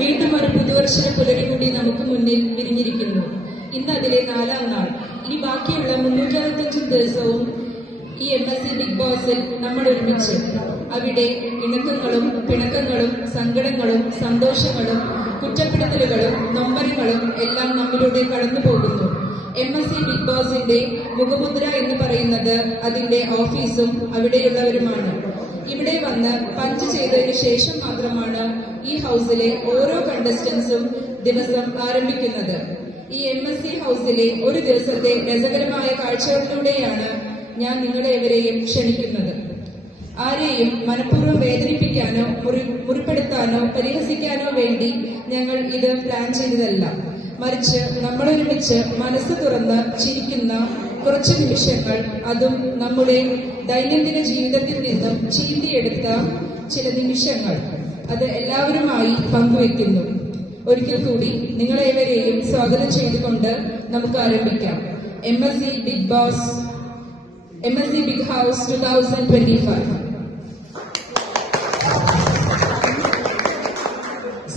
വീണ്ടും ഒരു പുതുവർഷ പുലരി കൂടി നമുക്ക് മുന്നിൽ വിരിഞ്ഞിരിക്കുന്നു. ഇന്ന് അതിലെ 4ാം നാൾ. ഇനി ബാക്കിയുള്ള 365 ദിവസവും ഈ MSc ബിഗ് ബോസിൽ നമ്മൾ ഒരുമിച്ച് അവിടെ ഇണക്കങ്ങളും പിണക്കങ്ങളും സങ്കടങ്ങളും സന്തോഷങ്ങളും കുറ്റപ്പെടുത്തലുകളും നൊമ്പരങ്ങളും എല്ലാം നമ്മിലൂടെ കടന്നു പോകുന്നു. MSc ബിഗ് ബോസിന്റെ മുഖമുദ്ര എന്ന് പറയുന്നത് അതിന്റെ ഓഫീസും അവിടെയുള്ളവരുമാണ്. ഇവിടെ വന്ന് പഞ്ച് ചെയ്തതിനു ശേഷം മാത്രമാണ് ഈ ഹൗസിലെ ഓരോ കണ്ടസ്റ്റൻസും ദിവസം ആരംഭിക്കുന്നത്. ഈ MSc ഹൗസിലെ ഒരു ദിവസത്തെ രസകരമായ കാഴ്ചകളിലൂടെയാണ് ഞാൻ നിങ്ങളെവരെയും ക്ഷണിക്കുന്നത്. ആരെയും മനഃപൂർവ്വം വേദനിപ്പിക്കാനോ മുറിപ്പെടുത്താനോ പരിഹസിക്കാനോ വേണ്ടി ഞങ്ങൾ ഇത് പ്ലാൻ ചെയ്തതല്ല. മറിച്ച് നമ്മളൊരുമിച്ച് മനസ്സ് തുറന്ന് ചിരിക്കുന്ന കുറച്ച് നിമിഷങ്ങൾ, അതും നമ്മുടെ ദൈനംദിന ജീവിതത്തിൽ നിന്നും ചീന്തിയെടുത്ത ചില നിമിഷങ്ങൾ, അത് എല്ലാവരുമായി പങ്കുവെക്കുന്നു. ഒരിക്കൽ കൂടി നിങ്ങളേവരെയും സ്വാഗതം ചെയ്തുകൊണ്ട് നമുക്ക് ആരംഭിക്കാം. MSc big house 2025.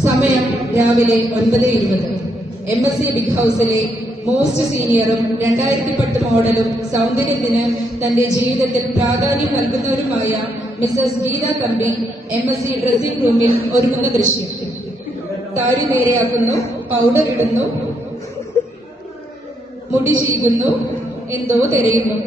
സമയം രാവിലെ 9:20. MSc ബിഗ് ഹൗസിലെ മോസ്റ്റ് സീനിയറും 2010 മോഡലും സൗന്ദര്യത്തിന് തന്റെ ജീവിതത്തിൽ പ്രാധാന്യം നൽകുന്നവരുമായ Mrs Geetha Thampi MSc dressing റൂമിൽ ഒരുങ്ങുന്ന ദൃശ്യം. താടി നേരെയാക്കുന്നു, പൗഡർ ഇടുന്നു, മുടി ചീകുന്നു, എന്തോ തിരയുന്നു.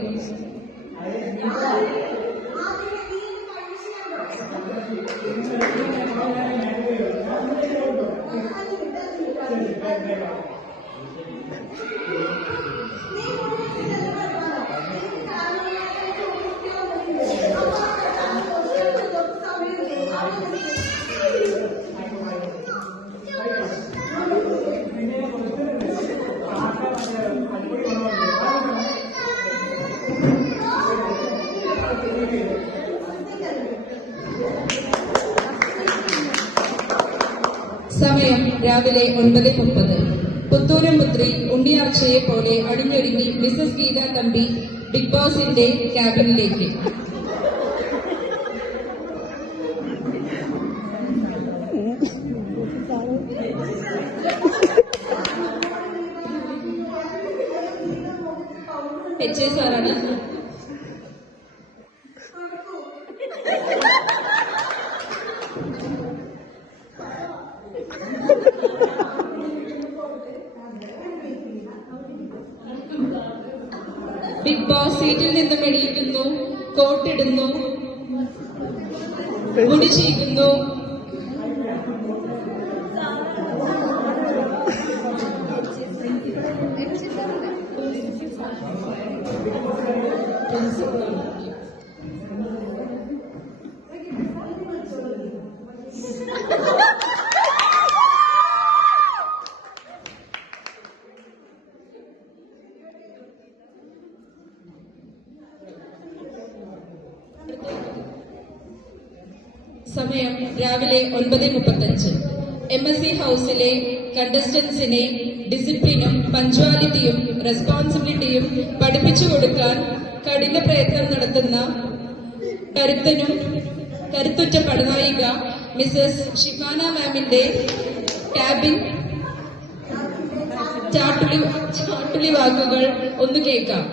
സമയം രാവിലെ 9:30. പുത്തൂരം പുത്രി ഉണ്ണിയാർച്ചയെ പോലെ അണിഞ്ഞൊരുങ്ങി മിസസ് ഗീത തമ്പി ബിഗ് ബോസിന്റെ ക്യാബിനിലേക്ക്. HA സാറാണ്. ബിഗ് ബോസ് സീറ്റിൽ നിന്നും എണീക്കുന്നു, കോട്ടിടുന്നു, മുടി ചീകുന്നു, സമയം രാവിലെ 9:35. MSc ഹൗസിലെ കണ്ടസ്റ്റൻസിനെ ഡിസിപ്ലിനും പഞ്ച്വാലിറ്റിയും റെസ്പോൺസിബിലിറ്റിയും പഠിപ്പിച്ചു കൊടുക്കാൻ കഠിന പ്രയത്നം നടത്തുന്ന കരുത്തുറ്റ പടനായിക മിസസ് ഷിഫാന മാമിന്റെ ക്യാബിൻ ചാട്ടുളി വാക്കുകൾ ഒന്ന് കേൾക്കാം.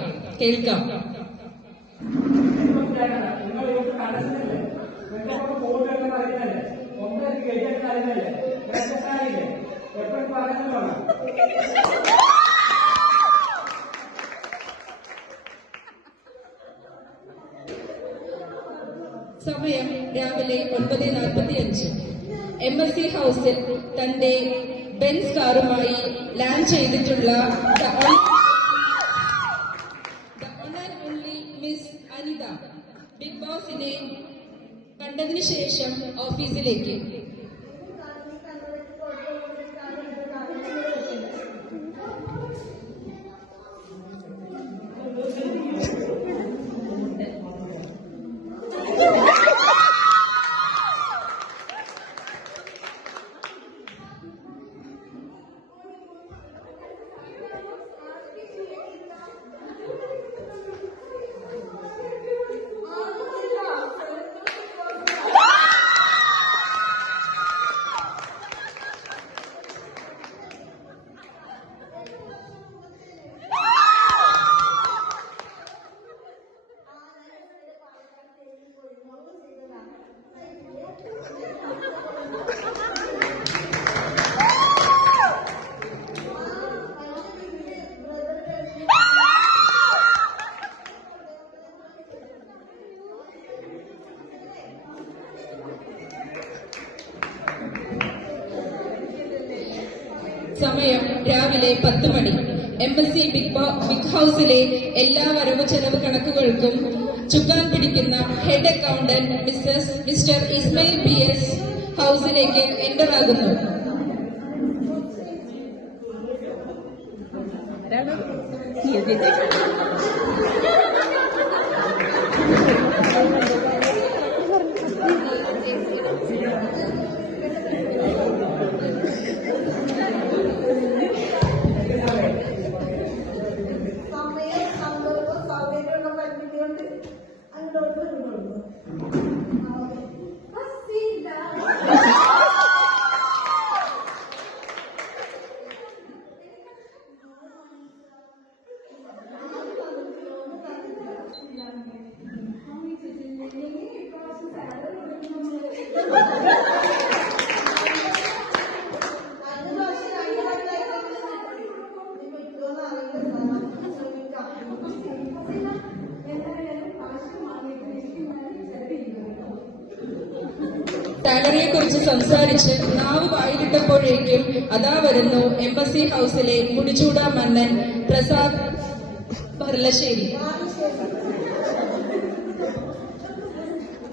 സമയം രാവിലെ 9:45. MSc ഹൗസിൽ തന്റെ ബെൻസ് കാറുമായി ലാൻഡ് ചെയ്തിട്ടുള്ള the only miss Anitha big ബോസിനെ കണ്ടതിനു ശേഷം ഓഫീസിലേക്ക്. സമയം രാവിലെ 10 മണി. MSc ബിഗ് ഹൗസിലെ എല്ലാ വരവ് ചെലവ് കണക്കുകൾക്കും ചുക്കാൻ പിടിക്കുന്ന head accountant mister Ismail PS ഹൗസിലേക്ക് എന്റർ ആകുന്നു. സാലറിയെ കുറിച്ച് സംസാരിച്ച് നാവ് വായിലിട്ടപ്പോഴേക്കും അതാ വരുന്നു MSc ഹൗസിലെ മുടിചൂടാ മന്നൻ പ്രസാദ് പർലശ്ശേരി.